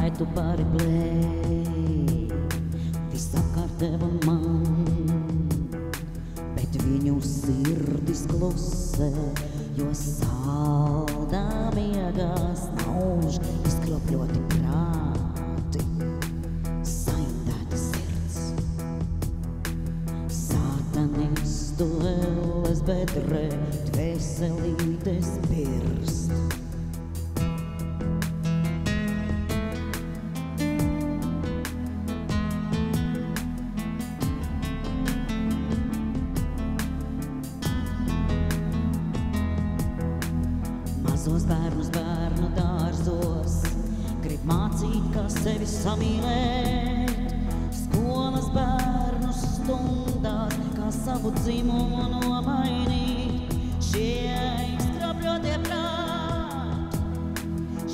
Ai tu pari blēj, visapkārt tev un man, bet viņu sirdis klusē, jo saldā miegā snauž izkropļoti prāti, saindēta sirds. Sātanistu elles bedrē dvēselītes pirst. Mazos bērnus bērnu dārzos grib mācīt, kā sevi samīlēt. Skolas bērnu stundās, kā savu dzimumu nomainīt. Šie izkropļotie prāti,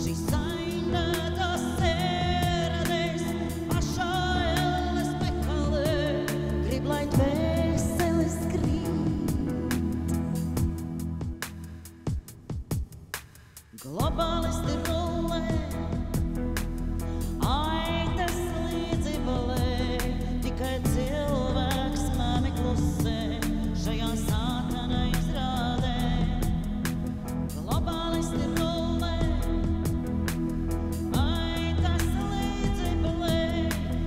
šīs saindētās sērades, pašā elles pekalē, grib, lai dvēseles krīt. Globālisti rullē, aitas līdzi balē, tikai cilvēks mani klusē šajā sātana izrādē. Globālisti rullē, aitas līdzi balē,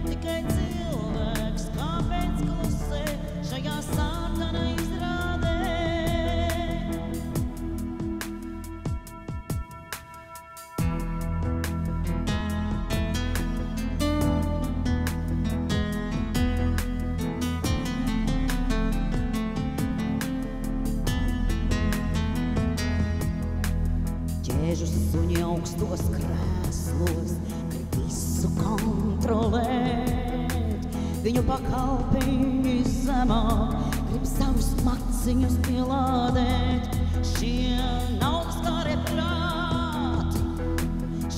tikai cilvēks kāpēc klusē šajā sātana izrādē. Ķēžu suņi augstos krēslos grib visu kontrolēt. Viņu pakalpiņi zemāk grib savus maciņus pielādēt. Šie nav skarie prāti,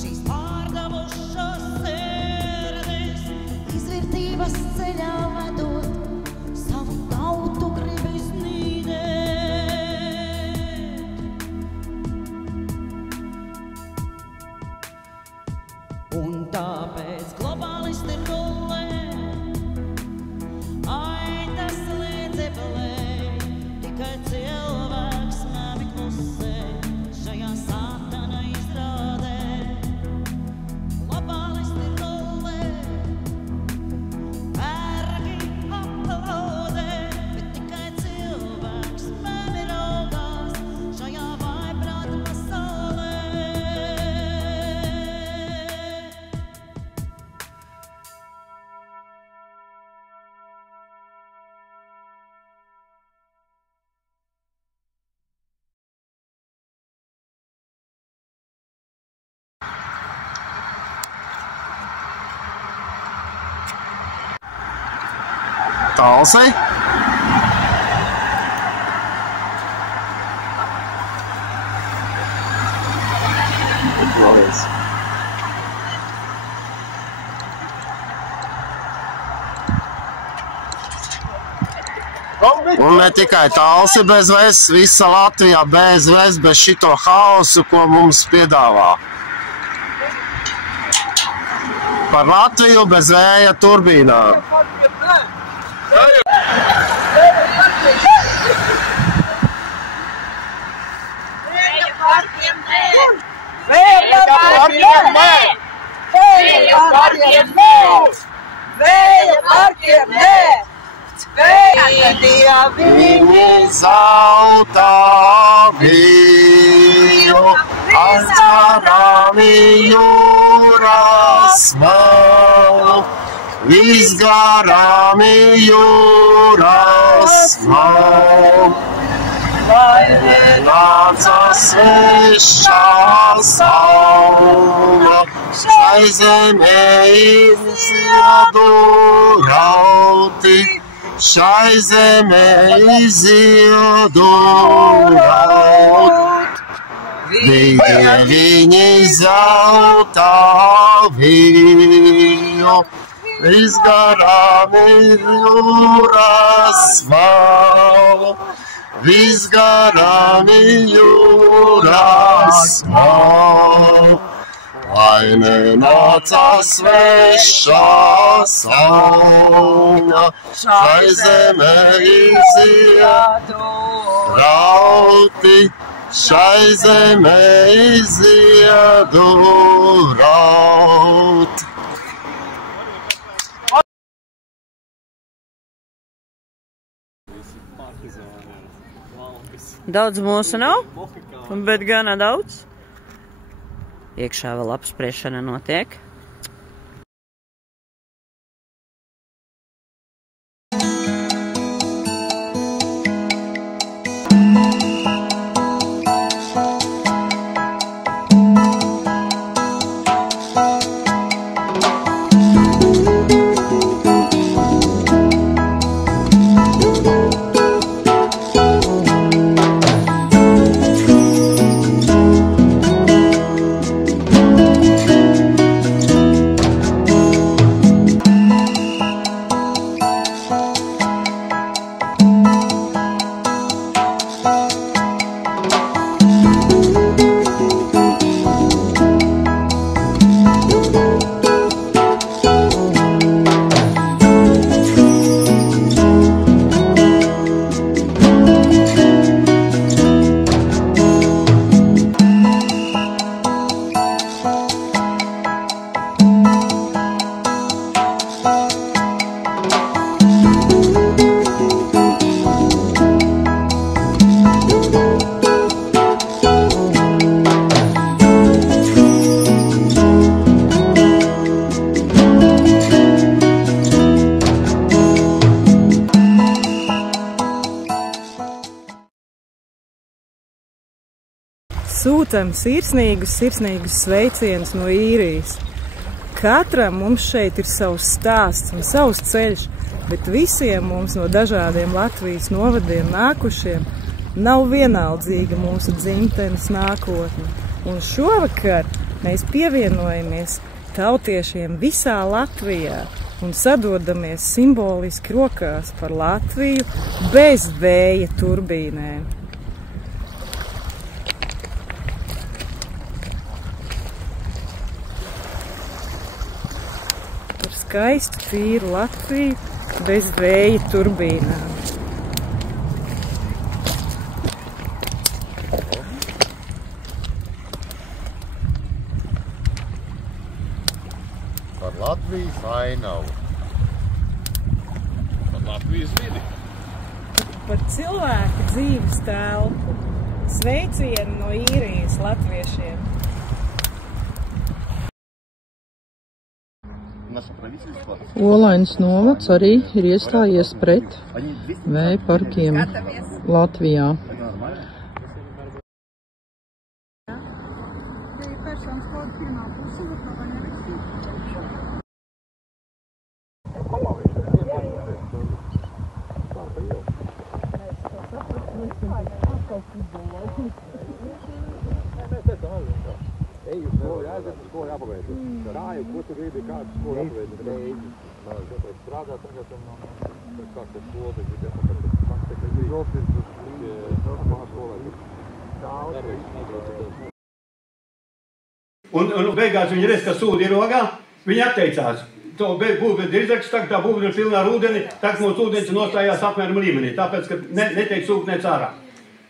šīs pārdevušās sērades, izvērtības ceļā vedot, savu tautu grib iznīdēt. Un tāpēc globālisti rullē, aitas līdzi balē, tikai cilvēks mani klusē šajā sātana izrādē. Globālisti rullē, vergi aplaudē, bet tikai cilvēks mani raugās šajā vaiprāta pasaulē. Talsai? Un ne tikai Talsi bez vēs, visa Latvijā bez vēs, bez šito haosu, ko mums piedāvā. Par Latviju bez vēja turbīnām. Vēja parkiem nē! Vēja parkiem nē! Vēja parkiem nē! Vēja parkiem nē! Vēja Viņi zeltā vīju, aizgarāmi jūras nav. Visgarāmi jūras nav. Lai nenāca svešā saula, šai zemē iziedu rauti, šai zemē iziedu rauti. Viņi zeltā vīju, visgarām ir jūras mal. Visgarām ir jūras mal. Lai nenāca svešā saula, šai zemē izietu rauti, šai zemē izietu rauti. Daudz mūsu nav, bet gana daudz. Iekšā vēl apspriešana notiek. Sūtam sirsnīgus sveicienus no Īrijas. Katram mums šeit ir savs stāsts un savs ceļš, bet visiem mums no dažādiem Latvijas novadiem nākušiem nav vienaldzīga mūsu dzimtenes nākotne. Un šovakar mēs pievienojamies tautiešiem visā Latvijā un sadodamies simboliski rokās par Latviju bez vēja turbīnēm. Skaistu, tīru Latviju bez vēja turbīnām. Par Latvijas ainavu. Par Latvijas vidi. Par cilvēku dzīves telpu. Sveicieni no Īrijas latviešiem. Olainas novads arī ir iestājies pret vēja parkiem Latvijā. Un beigās viņi redz, ka sūdi ir rogā, viņi atteicās. To būvē dirzekts, tā būvē ir pilnā ar ūdeni, tā mūsu ūdens nostājās apmēram līmenī, tāpēc, ka netiek sūknēts ārā.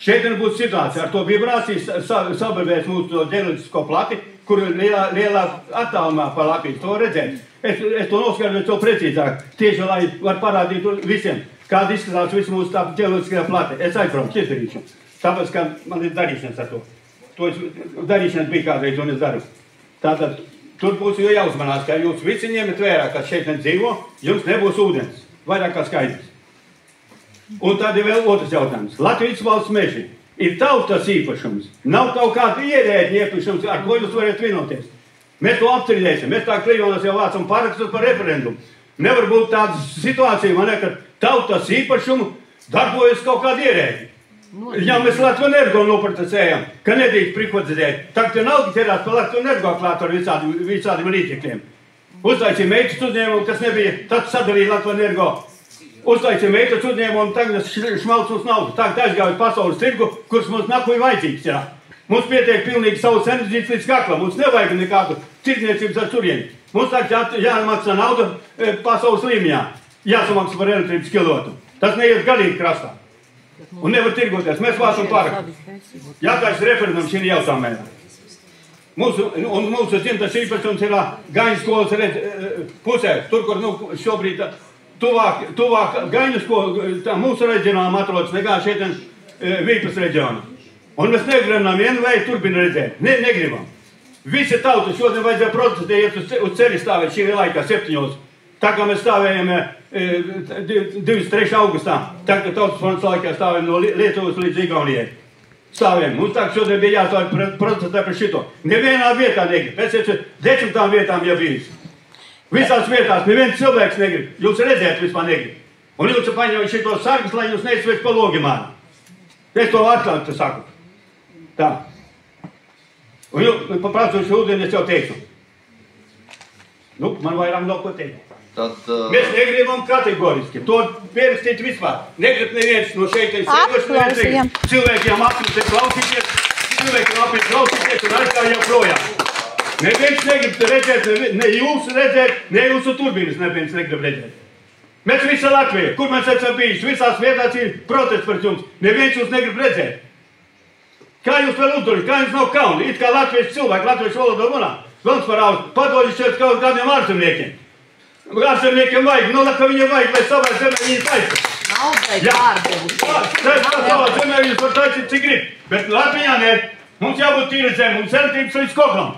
Šeit būtu situācija ar to vibrācijas sabavēs mūsu ģeoloģisko plati, kur ir lielā attālumā par Latviju. To redzēt. Es to noskaidroju to precīzāk, tieši lai var parādīt visiem, kāda izskatās visu mūsu tā ģeoloģiskajā plati. Es aizbraucu, izdarīšu. Tāpēc, ka man ir darīšanas ar to. To darīšanas bija kādreiz, un es daru. Tātad, tur būs jāuzmanās, ka jūs visi ņemat vērā, ka šeit nedzīvo, jums nebūs ūdens. Vairāk kā skaidrs. Un tad ir vēl otrs jautājums. Latvijas valsts meži ir tautas īpašums. Nav kaut kāda ierēģi īpašums, ar ko jūs varat vienoties. Mēs to apceļēsim. Mēs tā Klijonas jau vācam parakstus par referendumu. Nevar būt tāda situācija, man ka tautas īpašumu darbojas kaut kāda ierēģi. Ja mēs Latviju energo noprotestējam, ka nedrīkst privatizēt, tad te nav ķerās par Latviju energo klāt ar visādiem līdzekļiem. Uztaisīja meitas uzņēmumu, kas nebija, tad sadalīja Latvijas Energo. Uztaisīja meitas uzņēmumu, tagad šmalc mums naudu. Tagad aizgāja pasaules tirgu, kurš mums nakuji vajadzīgs, jā. Mums pietiek pilnīgi savus enerģijas līdz kaklam. Mums nevajag nekādu tirdzniecības ar turieni. Mums tagad jāmaksā nauda pasaules līmeņā. Jāsamaksā par elektrības kilotu. Tas neiet galīgi krastā. Un nevar tirgoties. Mēs vācam pārāk. Jātaisa referendum šī jautājumā. Mūsu dzimtas īpašums ir Gaiņu skolas pusē. Tur, kur šobrīd tuvāk Gaiņu skola, mūsu reģionām atrodas nekā šeit Vīpas reģiona. Un mēs negribam vienu veidu turpina redzēt. Negribam. Visi tauti šodien vajadzēja protestēt uz ceļa stāvēt šī laikā 7. Tā kā mēs stāvējam 23. augustā, tā kā tautas fronts laikā stāvējam no Lietuvas līdz Igaunijai. Stāvējam. Mums tā šodien bija jāstāvēt protestēt par šito. Nevienā vietā negrib. Pēc 10 vietām jau bijis. Visās vietās neviens cilvēks negrib. Jūs redzēt vispār negrib. Un jūs paņemat šito sargas, lai jūs neizsvērt pa logi mani. Es to atklāt, tu saku. Tā. Un jūs paprācoši ūdeni es jau teicu. Nu, man vairāk nav ko teikt. Mēs negribam kategoriski. To pierakstīt vispār. Negrib neviens no šeit cilvēkiem apmēr klausīties, cilvēkiem apmēr klausīties un aizstāv jau projām. Neviens negrib redzēt, ne jūs redzēt, ne jūsu turbīnas neviens negrib redzēt. Mēs visa Latvija, kur mēs esam bijuši, visās vietās ir protests par jums. Neviens jūs negrib redzēt. Kā jūs vēl uzdurit, kā jums nav kauni? It kā latviešu cilvēki, latviešu valodā runā. Vēlns par auzi, padoļi šeit kaut kādiem ārzemniekiem. Ārzemniekiem vajag, nu, ka viņiem vajag, lai savā zemē viņi taisa. Jā, savā zemē viņi var taisīt, cik grib. Bet Latvijā ne, mums jābūt tīri zem, mums elektrības līdz kokam.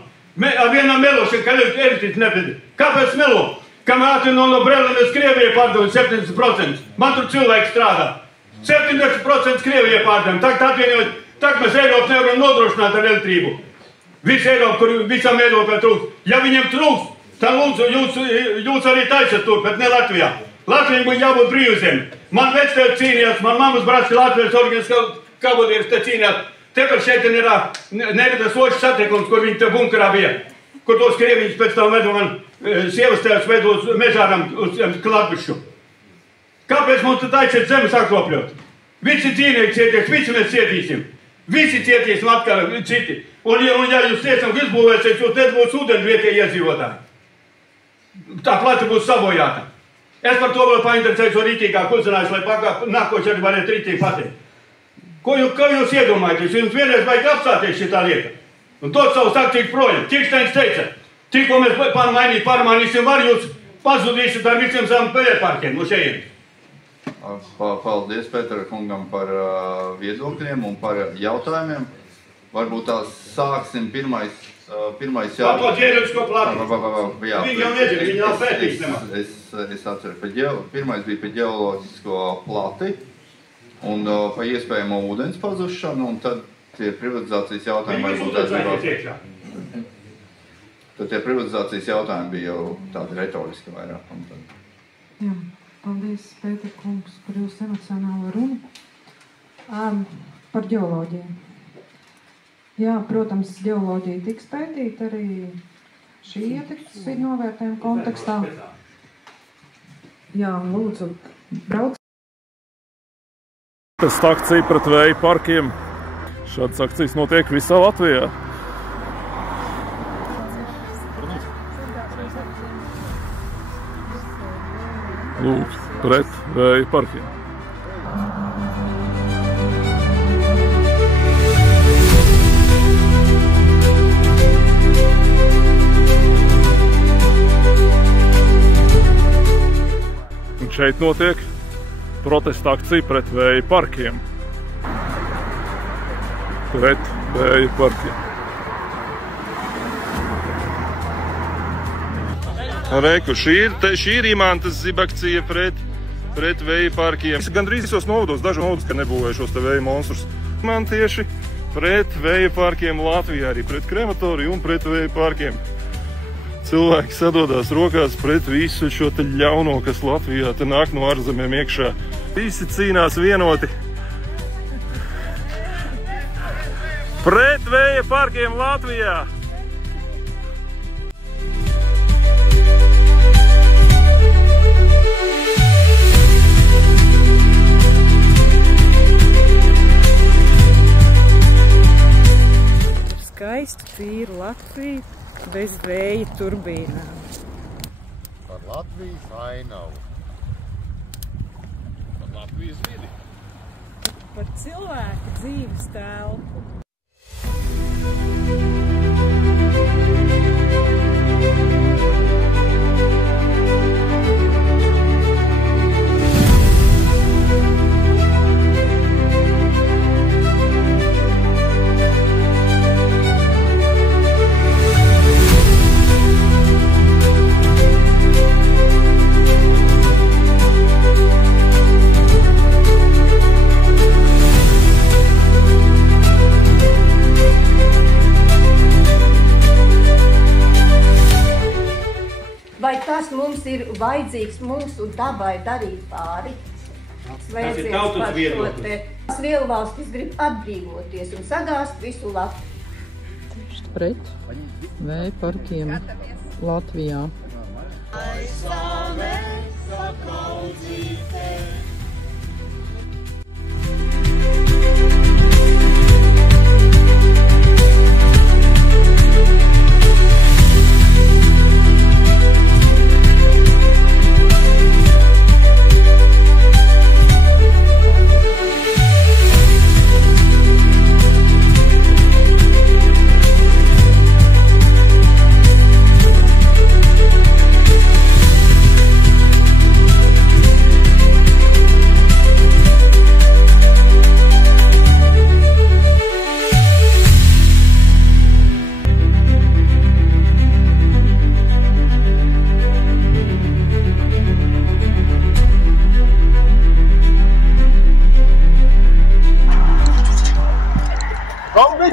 Ar vienam melošiem, ka elektrības nebedi. Kāpēc melo? Kamēr atvino no Breliem uz Krieviju pārdevu 70%. Man tur cilvēki strādā. 70% Krieviju pārdevu. Tagad atvienot, tagad mēs Eiropu nevaram nodrošināt ar elektrību. Visu Eiropu, kur visam Eiropā trūks. Ja viņiem trūks, tad lūdzu, jūs arī taisat tur, bet ne Latvijā. Latvijam būtu jābūt brīvzem. Man vectēvi cīnījās, man mammas brālis Latvijas organizācijas kabodieris te cīnījās. Tepat šeit ir neredas lošas satriekums, kur viņi te bunkerā bija. Kur tos Krievijas pēc tam vedu man sievas tēvs vedu uz mežāram uz Klatbišu. Kāpēc mums tad taisīt zemi sakropļot? Visi dzīvnieki cietīs, visi mēs cietīsim. Visi cietīsim atkal citi. Un ja jūs tiesam izbūvēsiet, jūs nebūs ūdeni vietēji iedzīvotāji. Tā plati būs sabojāta. Es par to vēl painteresēju rītīgāk uzzinājis, lai nākoši arī varētu rītīgi pateikt. Ko jūs iedomājaties? Jums vienreiz vajag apstāties šitā lieta. Un dot savus aktīvus projām. Kirsteins teica, tikko mēs pārmainīsim var, jūs pazudīsiet ar visiem saviem pēļparkiem no šeit. Paldies Pētera kungam par viedokļiem un par jautājumiem. Varbūt tā sāksim pirmais jautājums. Par to ģēļisko plānu. Viņi jau nezinu, viņi nav pētījis nemaz. Es atceru, pirmais bija par ģeoloģisko plati un par iespējamo ūdens pazušanu, un tad tie privatizācijas jautājumi varbūt aizvien. Tad tie privatizācijas jautājumi bija jau tādi retoriski vairāk. Jā, paldies, Pēter kungs, par jūsu emocionālo runu. Par ģeoloģiju. Jā, protams, ģeoloģija tiks pētīta arī šī ietekmes vidu novērtējuma kontekstā. Jā, lūdzu, brauc. Protesta akcija pret vēja parkiem. Šādas akcijas notiek visā Latvijā. Lūdzu, pret vēja parkiem. Un šeit notiek protesta akcija pret vēja parkiem. Pret vēja parkiem. Reiku, šī ir Imantas zibakcija pret vēja parkiem. Gandrīz visos novados, daži novados, ka nebūvēja šos te vēja monstrus. Man tieši pret vēja parkiem Latvijā, arī pret krematoriju un pret vēja parkiem. Cilvēki sadodās rokās pret visu šo te ļauno, kas Latvijā te nāk no ārzemēm iekšā. Visi cīnās vienoti pret vēja parkiem Latvijā. Latviju bez vēja turbīnām. Par Latvijas ainavu. Par Latvijas vidi. Par cilvēku dzīves telpu. Vai tas mums ir vajadzīgs mums un dabai darīt pāri? Tas ir tautas viedoklis. Lielvalstis grib atbrīvoties un sagāst visu Latviju. Pret vēja parkiem Latvijā.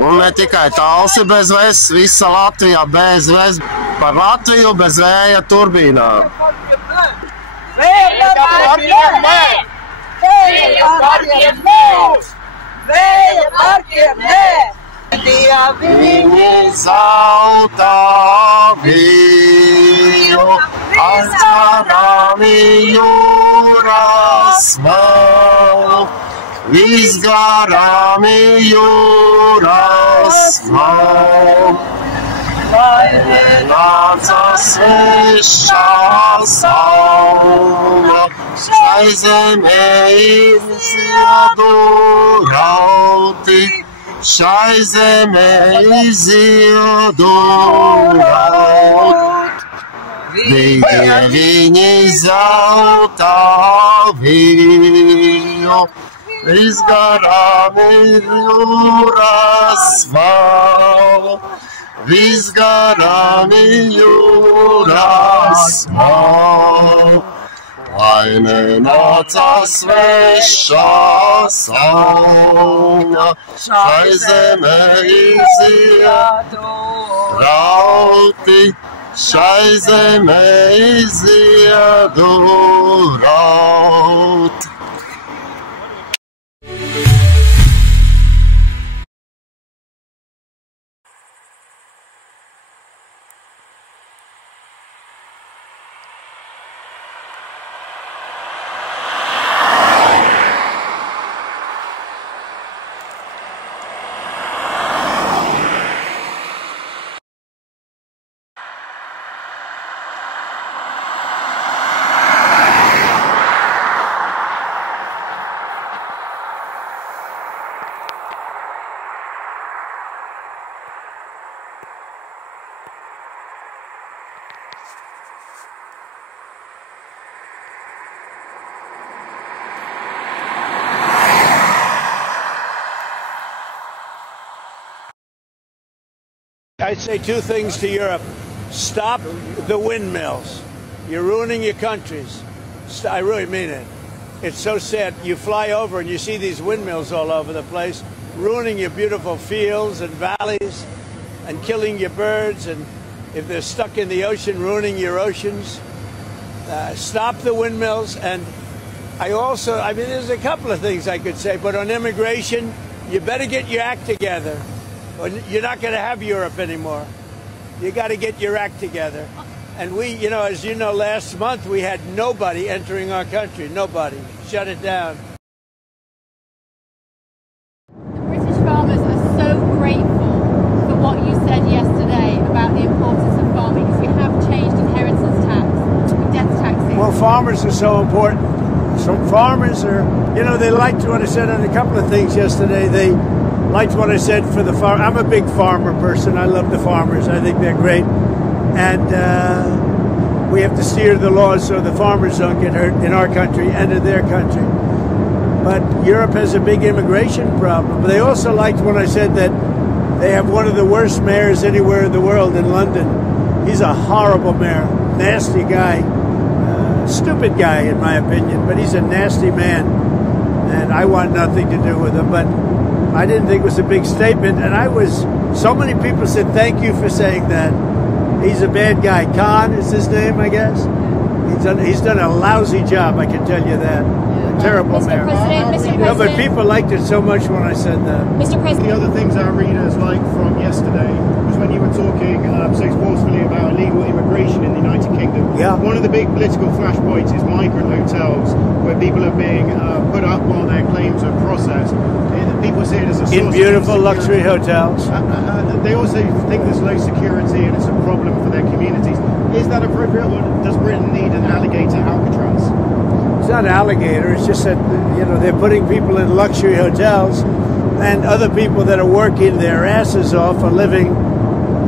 Un ne tikai Talsi bez vēs, visa Latvija bez vēs, par Latviju bez vēja turbīnām. Vēja parkiem nē! Vēja parkiem nē! Vēja parkiem nē! Viņi zelta vīju, aizgarami jūras vēl. Izgarami jūras nav, lai nenāca svešā saula, šai zemē iziedu rauti, šai zemē iziedu rauti. Viņi zelta vīju, izgarami jūras mal, izgarami jūras mal, lai nenāca svešā saula, šai zemē iziedu rauti, šai zemē iziedu rauti. I'd say two things to Europe. Stop the windmills. You're ruining your countries. I really mean it. It's so sad. You fly over and you see these windmills all over the place, ruining your beautiful fields and valleys and killing your birds. And if they're stuck in the ocean, ruining your oceans. Stop the windmills. And I mean, there's a couple of things I could say, but on immigration, you better get your act together. You're not going to have Europe anymore. You got to get your act together. And we, you know, as you know, last month we had nobody entering our country. Nobody. Shut it down. The British farmers are so grateful for what you said yesterday know, farmers are so important. So farmers are, you know, they liked what I said on a couple of things yesterday. They liked what I said for the farm. I'm a big farmer person. I love the farmers. I think they're great. And we have to steer the laws so the farmers don't get hurt in our country and in their country. But Europe has a big immigration problem. But they also liked when I said that they have one of the worst mayors anywhere in the world in London. He's a horrible mayor, nasty guy, stupid guy in my opinion, but he's a nasty man, and I want nothing to do with him. But I didn't think it was a big statement, and so many people said thank you for saying that. He's a bad guy. Khan is his name, I guess. He's done a lousy job, I can tell you that. A terrible mayor. Mr. President. No, but people liked it so much when I said that. Mr. President. The other things our readers liked from yesterday was when you were talking so forcefully about illegal immigration in the United Kingdom. Yeah. One of the big political flashpoints is migrant hotels, where people are being put up while their claims are processed. People see it as a source in beautiful luxury hotels. They also think there's low security and it's a problem for their communities. Is that appropriate, or does Britain need an alligator Alcatraz? It's not alligator. It's just that, you know, they're putting people in luxury hotels, and other people that are working their asses off are living,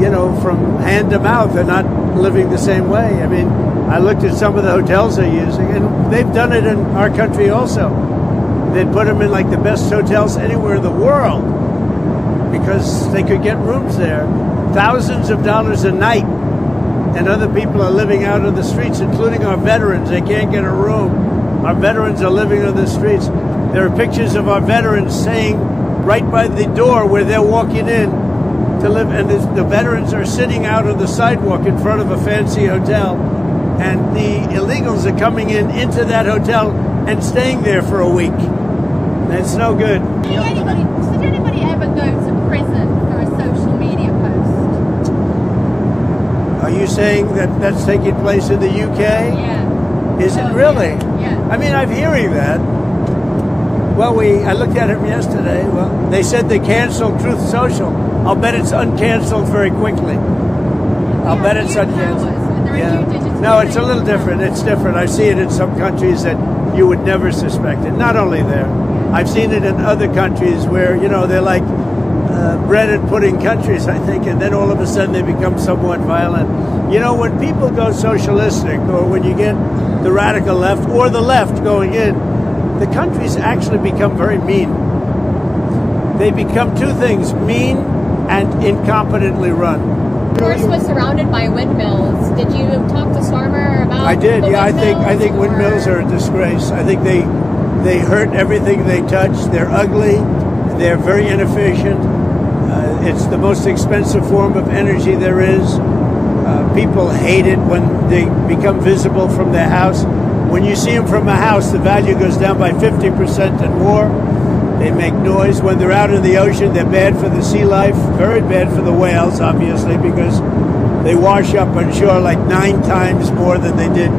you know, from hand to mouth. They're not living the same way. I mean, I looked at some of the hotels they're using, and they've done it in our country also. They'd put them in like the best hotels anywhere in the world because they could get rooms there. Thousands of dollars a night. And other people are living out on the streets, including our veterans. They can't get a room. Our veterans are living on the streets. There are pictures of our veterans staying right by the door where they're walking in to live. And the veterans are sitting out on the sidewalk in front of a fancy hotel. And the illegals are coming into that hotel and staying there for a week. It's no good. Did anybody ever go to prison for a social media post? Are you saying that that's taking place in the UK? Yeah. Is it really? Yeah. I mean, I'm hearing that. Well, I looked at him yesterday. Well, they said they canceled Truth Social. I'll bet it's uncanceled very quickly. I'll bet it's uncanceled. Yeah. No, it's a little different. It's different. I see it in some countries that you would never suspect it. Not only there. I've seen it in other countries where, you know, they're like bread and pudding countries, I think, and then all of a sudden they become somewhat violent. You know, when people go socialistic, or when you get the radical left or the left going in, the countries actually become very mean. They become two things, mean and incompetently run. The course was surrounded by windmills. Did you talk to Starmer about I did, yeah. I think or? Windmills are a disgrace. I think they hurt everything they touch. They're ugly. They're very inefficient. It's the most expensive form of energy there is. People hate it when they become visible from their house. When you see them from a house, the value goes down by 50% and more. They make noise. When they're out in the ocean, they're bad for the sea life. Very bad for the whales, obviously, because they wash up on shore like 9 times more than they did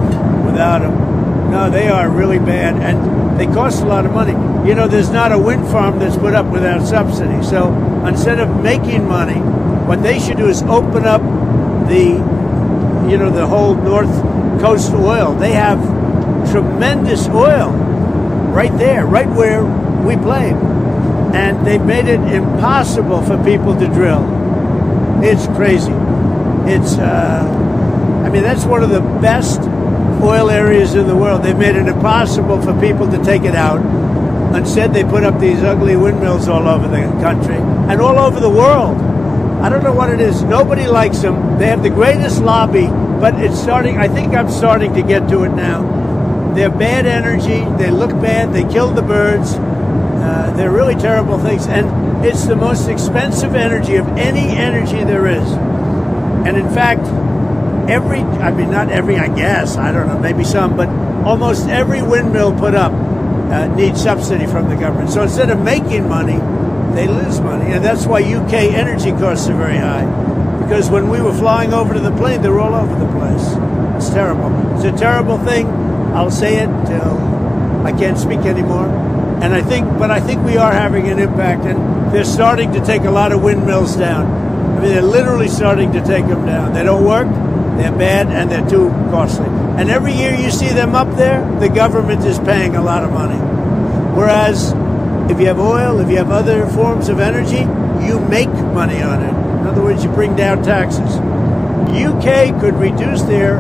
without them. No, they are really bad, and they cost a lot of money. You know, there's not a wind farm that's put up without subsidy. So instead of making money, what they should do is open up the whole North Coast oil. They have tremendous oil right there, right where we play. And they've made it impossible for people to drill. It's crazy. It's, I mean, that's one of the best oil areas in the world. They've made it impossible for people to take it out. Instead, they put up these ugly windmills all over the country and all over the world. I don't know what it is. Nobody likes them. They have the greatest lobby, but it's starting, I think I'm starting to get to it now. They're bad energy. They look bad. They kill the birds. They're really terrible things. And it's the most expensive energy of any energy there is. And in fact, not every, I guess, I don't know, maybe some, but almost every windmill put up needs subsidy from the government. So instead of making money, they lose money. And that's why UK energy costs are very high. Because when we were flying over to the plane, they were all over the place. It's terrible. It's a terrible thing. I'll say it till I can't speak anymore. And I think we are having an impact, and they're starting to take a lot of windmills down. I mean, they're literally starting to take them down. They don't work. They're bad and they're too costly. And every year you see them up there, the government is paying a lot of money. Whereas if you have oil, if you have other forms of energy, you make money on it. In other words, you bring down taxes. UK could reduce their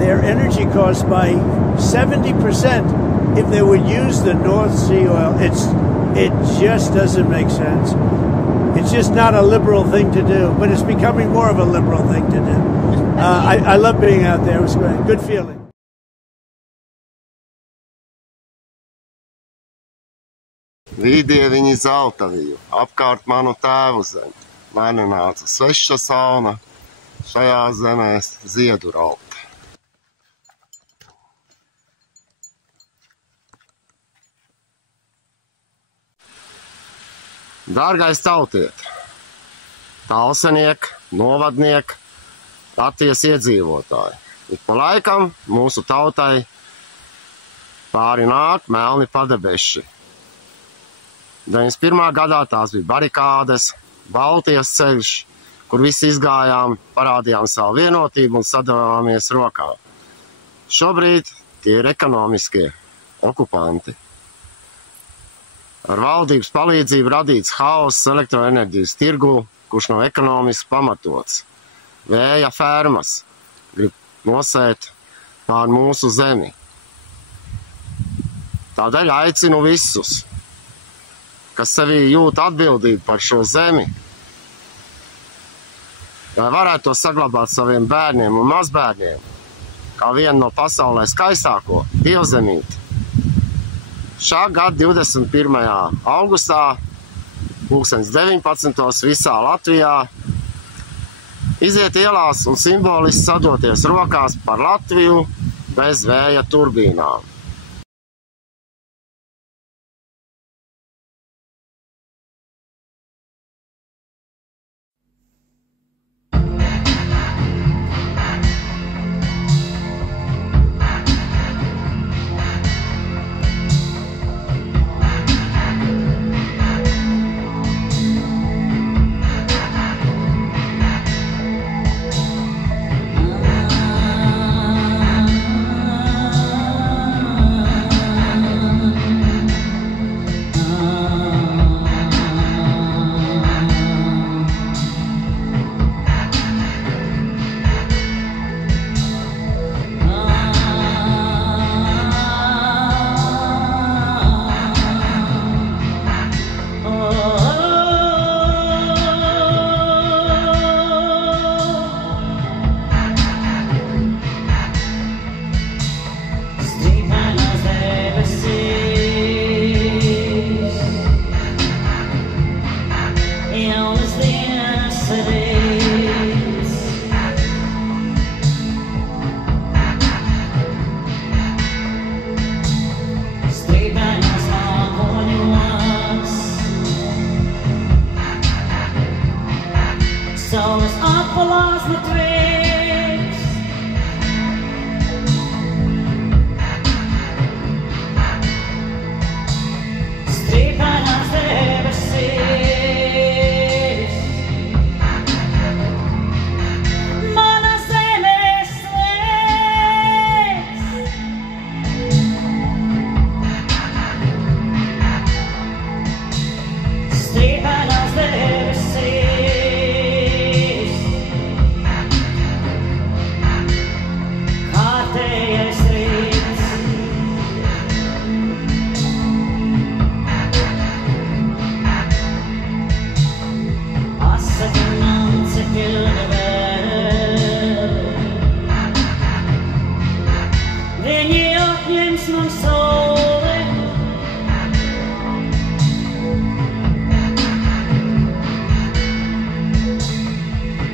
energy costs by 70% if they would use the North Sea oil. It just doesn't make sense. It's just not a liberal thing to do, but it's becoming more of a liberal thing to do. I love being out there. It was great. Good feeling. Vīdie viņi Zeltaviju, apkārt manu tēvu zemi. Mani nāca sveša sauna, šajā zemē ziedu rauta. Dārgais tautiet, talseniek, novadniek, Latvijas iedzīvotāji. Ik pa laikam mūsu tautai pāri nāk melni padebeši. 91. gadā tās bija barikādes, Baltijas ceļš, kur visi izgājām, parādījām savu vienotību un sadavāmies rokā. Šobrīd tie ir ekonomiskie okupanti. Ar valdības palīdzību radīts haoss elektroenerģijas tirgū, kurš nav ekonomiski pamatots. Vēja fermas grib nosēt pār mūsu zemi. Tādēļ aicinu visus, kas sevī jūt atbildību par šo zemi, lai varētu to saglabāt saviem bērniem un mazbērniem, kā vienu no pasaulē skaistāko dievzemīti. Šā gada 21. augustā, 2019. visā Latvijā, iziet ielās un simboliski sadoties rokās par Latviju bez vēja turbīnām. Saules apvalās no tvērs. Strīpainās debesīs. Mana zeme slēgs. Strīpainās debesīs. Viņi atņems man sauli.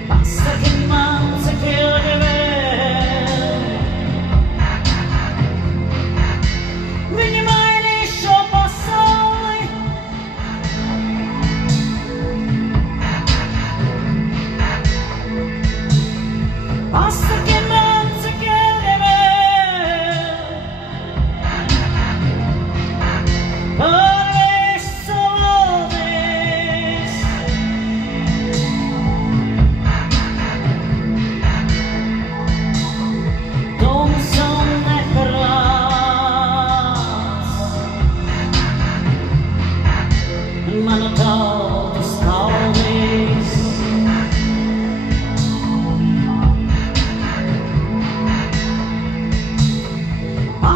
Pasaki man, cik ilgi vēl. Viņi mainīs šo pasauli. Pasaki man, cik ilgi vēl.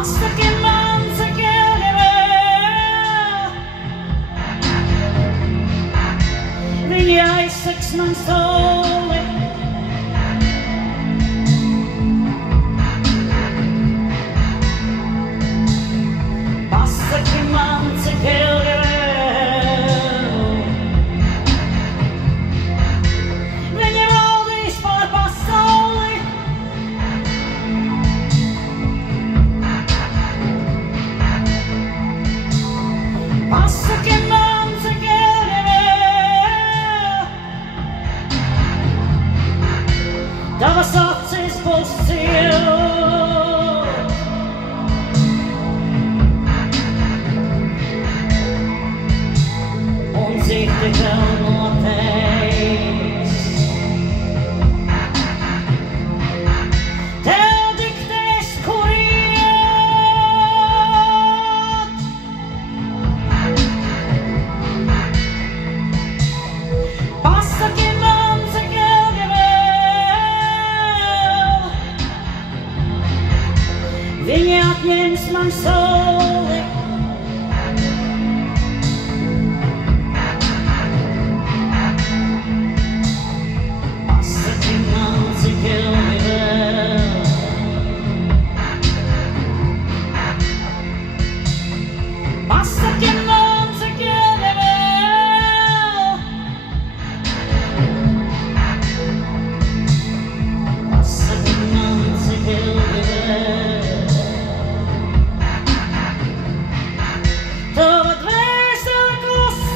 Pasaki man, cik ilgi vēl. Viņi aizsaks man soli. Pasaki man, cik ilgi vēl. Viņi valdīs pār pasauli. Pasaki man, cik ilgi vēl. Tavas acis būs cilt. Un citi vēl noteiks. Tev diktēs, kur iet. Pasaki man, cik ilgi vēl. Viņi atņems man soli. Pasaki man, cik ilgi vēl. Pasaki man, cik ilgi vēl. Pasaki man, cik ilgi vēl. Tava dvēsele klusēs.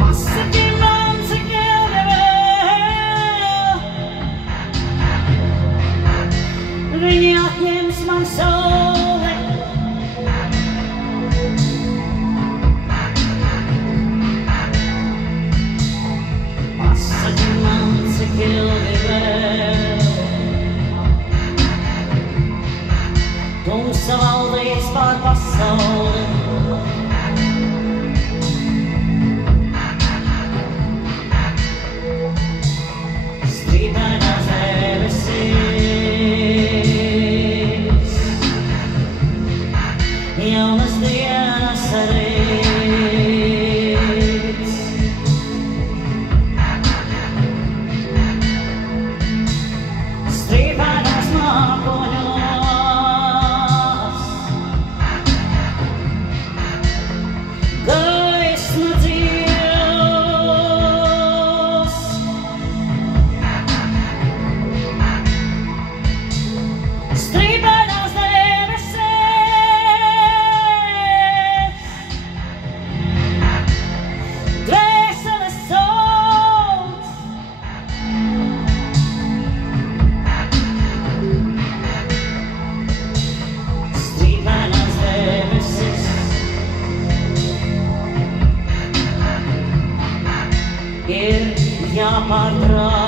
Pasaki man, cik ilgi vēl. Viņi atņems man soli. Pasaki man, cik ilgi vēl. Tumsa valdīs pār pasauli. Strīdainās debesīs. Jaunas dienas rīts. Strīdainās mākoņos. Gaisma dzils. Strīdainās debesīs. Dvēseles sauc. Strīdainās debesis. Ir jāpārtrauc.